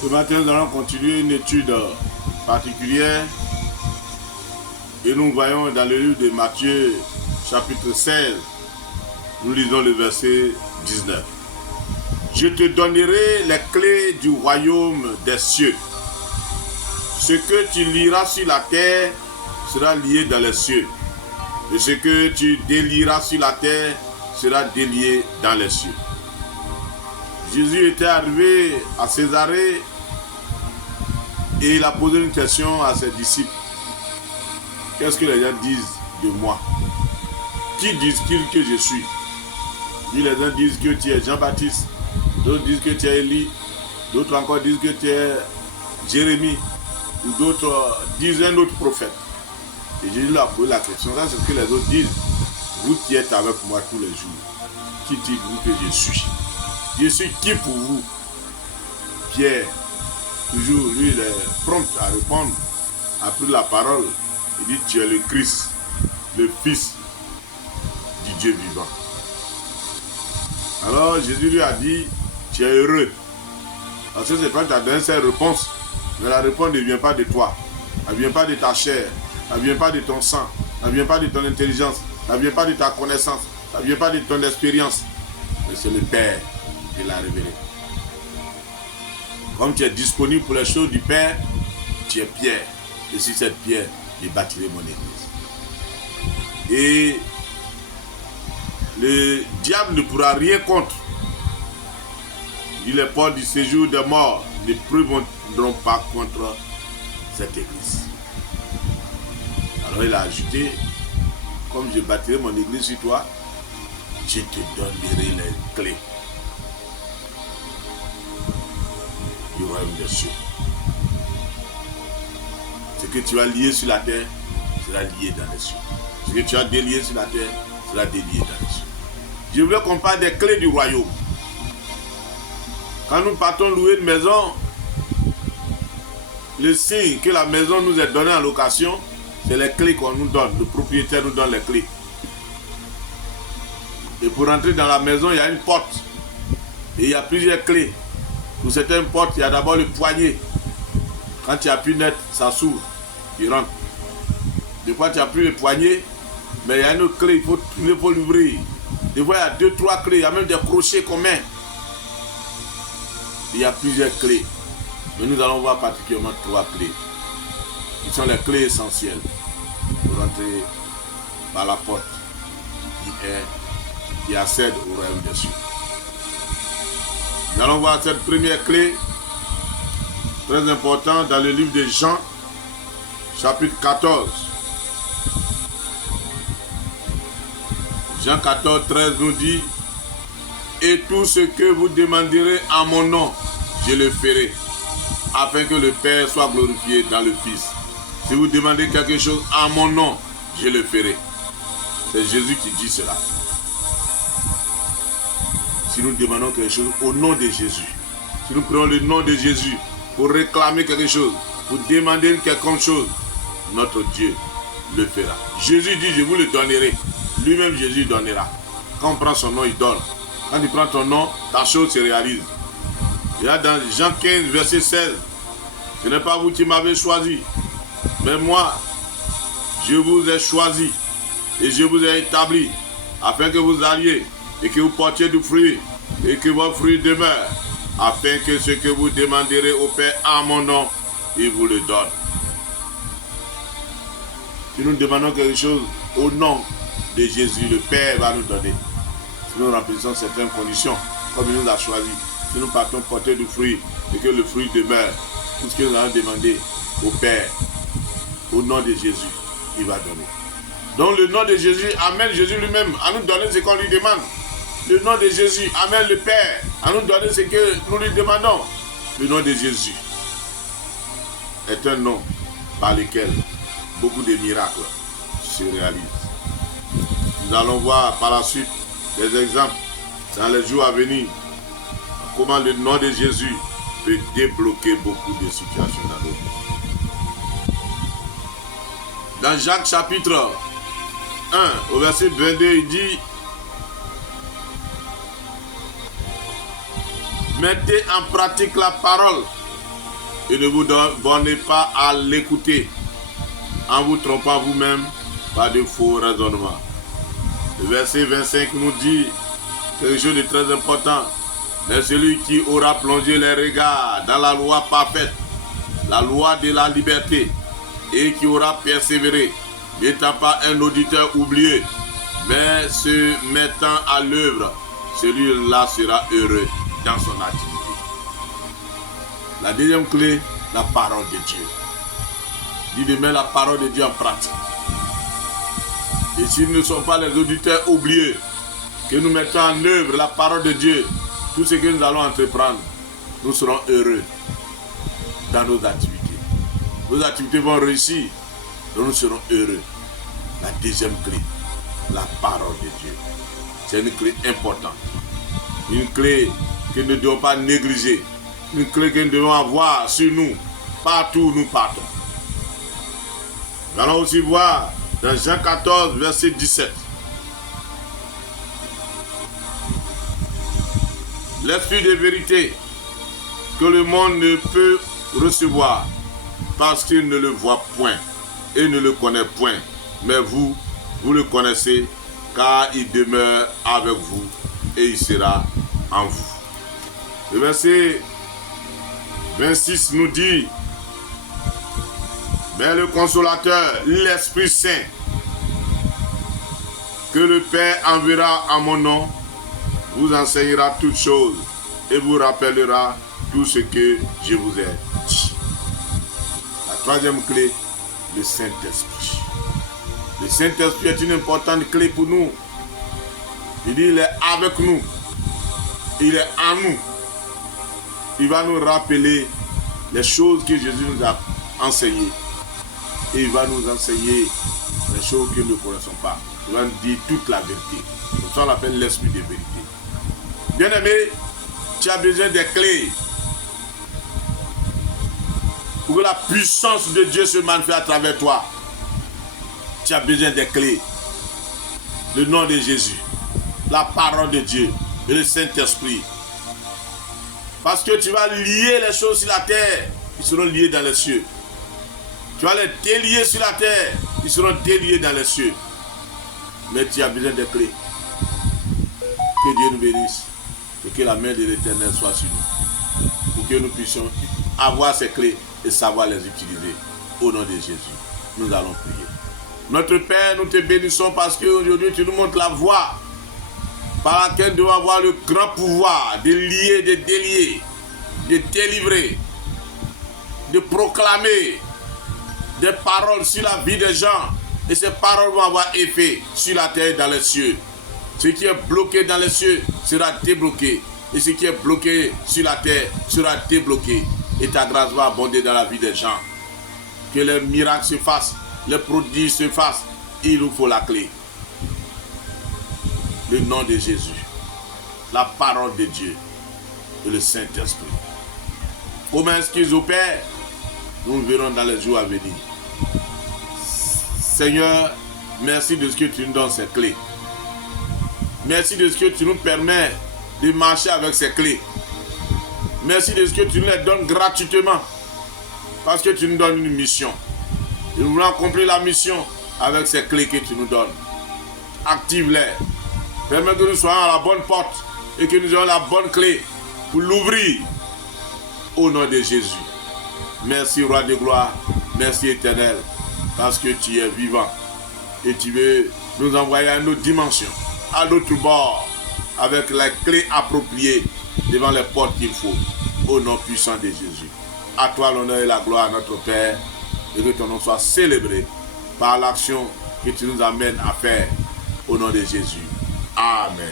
Ce matin, nous allons continuer une étude particulière et nous voyons dans le livre de Matthieu, chapitre 16, nous lisons le verset 19. Je te donnerai les clés du royaume des cieux. Ce que tu lieras sur la terre sera lié dans les cieux. Et ce que tu délieras sur la terre sera délié dans les cieux. Jésus était arrivé à Césarée et il a posé une question à ses disciples. Qu'est-ce que les gens disent de moi? Qui disent-ils que je suis? Les uns disent que tu es Jean-Baptiste, d'autres disent que tu es Élie, d'autres encore disent que tu es Jérémie, ou d'autres disent un autre prophète. Et Jésus leur a posé la question, ça c'est ce que les autres disent. Vous qui êtes avec moi tous les jours, qui dites-vous que je suis? Je suis qui pour vous? Pierre, toujours lui, il est prompt à répondre, a pris la parole. Il dit, tu es le Christ, le Fils du Dieu vivant. Alors Jésus lui a dit, tu es heureux. Parce que c'est quand tu as donné cette réponse, mais la réponse ne vient pas de toi. Elle ne vient pas de ta chair, elle ne vient pas de ton sang, elle ne vient pas de ton intelligence, elle ne vient pas de ta connaissance, elle ne vient pas de ton expérience. Mais c'est le Père qui l'a révélé. Comme tu es disponible pour les choses du Père, tu es Pierre. Et sur cette pierre, je bâtirai mon église. Et le diable ne pourra rien contre. Les portes du séjour des morts ne prévaudront pas contre cette église. Alors il a ajouté, comme je bâtirai mon église sur toi, je te donnerai les clés du royaume des cieux. Ce que tu as lié sur la terre sera lié dans les cieux. Ce que tu as délié sur la terre sera délié dans les cieux. Je voulais qu'on parle des clés du royaume. Quand nous partons louer une maison, le signe que la maison nous est donnée en location, c'est les clés qu'on nous donne. Le propriétaire nous donne les clés. Et pour entrer dans la maison, il y a une porte. Et il y a plusieurs clés. Pour certaines portes, il y a d'abord le poignet. Quand tu appuies net, ça s'ouvre. Tu rentres. Des fois, tu appuies le poignet, mais il y a une autre clé, il faut l'ouvrir. Des fois, il y a 2, 3 clés. Il y a même des crochets qu'on met. Il y a plusieurs clés. Mais nous allons voir particulièrement 3 clés. Qui sont les clés essentielles pour entrer par la porte qui accède au royaume des cieux. Nous allons voir cette première clé, très importante, dans le livre de Jean, chapitre 14. Jean 14, 13 nous dit, et tout ce que vous demanderez en mon nom, je le ferai, afin que le Père soit glorifié dans le Fils. Si vous demandez quelque chose en mon nom, je le ferai. C'est Jésus qui dit cela. Si nous demandons quelque chose au nom de Jésus, si nous prenons le nom de Jésus pour réclamer quelque chose, pour demander quelque chose, notre Dieu le fera. Jésus dit, je vous le donnerai. Lui-même, Jésus donnera. Quand on prend son nom, il donne. Quand tu prends ton nom, ta chose se réalise. Il y a dans Jean 15, verset 16, ce n'est pas vous qui m'avez choisi, mais moi, je vous ai choisi et je vous ai établi afin que vous alliez et que vous portiez du fruit et que vos fruits demeurent, afin que ce que vous demanderez au Père en mon nom, il vous le donne. Si nous demandons quelque chose au nom de Jésus, le Père va nous donner. Si nous remplissons certaines conditions, comme il nous a choisi, si nous partons porter du fruit et que le fruit demeure, tout ce que nous allons demander au Père, au nom de Jésus, il va donner. Donc le nom de Jésus amène Jésus lui-même à nous donner ce qu'on lui demande. Le nom de Jésus amène le Père à nous donner ce que nous lui demandons. Le nom de Jésus est un nom par lequel beaucoup de miracles se réalisent. Nous allons voir par la suite des exemples dans les jours à venir. Comment le nom de Jésus peut débloquer beaucoup de situations dans nos vies. Dans Jacques chapitre 1, au verset 22, il dit, mettez en pratique la parole et ne vous bornez pas à l'écouter en vous trompant vous-même par de faux raisonnements. Le verset 25 nous dit quelque chose de très important. Mais celui qui aura plongé les regards dans la loi parfaite, la loi de la liberté, et qui aura persévéré, n'étant pas un auditeur oublié, mais se mettant à l'œuvre, celui-là sera heureux dans son activité. La deuxième clé, la parole de Dieu. Dis de mettre la parole de Dieu en pratique. Et s'ils ne sont pas les auditeurs oubliés, que nous mettons en œuvre la parole de Dieu, tout ce que nous allons entreprendre, nous serons heureux dans nos activités. Nos activités vont réussir, donc nous serons heureux. La deuxième clé, la parole de Dieu. C'est une clé importante. Une clé que nous ne devons pas négliger. Une clé que nous devons avoir sur nous, partout où nous partons. Nous allons aussi voir dans Jean 14, verset 17. L'esprit de vérité que le monde ne peut recevoir parce qu'il ne le voit point et ne le connaît point. Mais vous, vous le connaissez car il demeure avec vous et il sera en vous. Le verset 26 nous dit: mais le consolateur, l'Esprit Saint, que le Père enverra en mon nom, vous enseignera toutes choses et vous rappellera tout ce que je vous ai dit. La troisième clé, le Saint-Esprit. Le Saint-Esprit est une importante clé pour nous. Il dit, il est avec nous. Il est en nous. Il va nous rappeler les choses que Jésus nous a enseignées. Et il va nous enseigner les choses que nous ne connaissons pas. Il va nous dire toute la vérité. Comme ça, on l'appelle l'esprit de vérité. Bien-aimé, tu as besoin des clés pour que la puissance de Dieu se manifeste à travers toi. Tu as besoin des clés. Le nom de Jésus, la parole de Dieu et le Saint-Esprit. Parce que tu vas lier les choses sur la terre, ils seront liés dans les cieux. Tu vas les délier sur la terre, ils seront déliés dans les cieux. Mais tu as besoin des clés. Que Dieu nous bénisse et que la main de l'Éternel soit sur nous. Pour que nous puissions avoir ces clés et savoir les utiliser. Au nom de Jésus, nous allons prier. Notre Père, nous te bénissons parce qu'aujourd'hui tu nous montres la voie par laquelle nous devons avoir le grand pouvoir de lier, de délier, de délivrer, de proclamer des paroles sur la vie des gens. Et ces paroles vont avoir effet sur la terre et dans les cieux. Ce qui est bloqué dans les cieux sera débloqué. Et ce qui est bloqué sur la terre sera débloqué. Et ta grâce va abonder dans la vie des gens. Que les miracles se fassent, les prodiges se fassent. Il nous faut la clé. Le nom de Jésus, la parole de Dieu et le Saint-Esprit. Comment est-ce qu'ils opèrent? Nous verrons dans les jours à venir. Seigneur, merci de ce que tu nous donnes ces clés. Merci de ce que tu nous permets de marcher avec ces clés. Merci de ce que tu nous les donnes gratuitement. Parce que tu nous donnes une mission. Et nous voulons accomplir la mission avec ces clés que tu nous donnes. Active-les. Permets que nous soyons à la bonne porte et que nous ayons la bonne clé pour l'ouvrir. Au nom de Jésus. Merci, Roi de gloire. Merci, Éternel. Parce que tu es vivant. Et tu veux nous envoyer à une autre dimension, à l'autre bord, avec les clés appropriées devant les portes qu'il faut. Au nom puissant de Jésus. À toi l'honneur et la gloire, notre Père. Et que ton nom soit célébré par l'action que tu nous amènes à faire. Au nom de Jésus. Amen.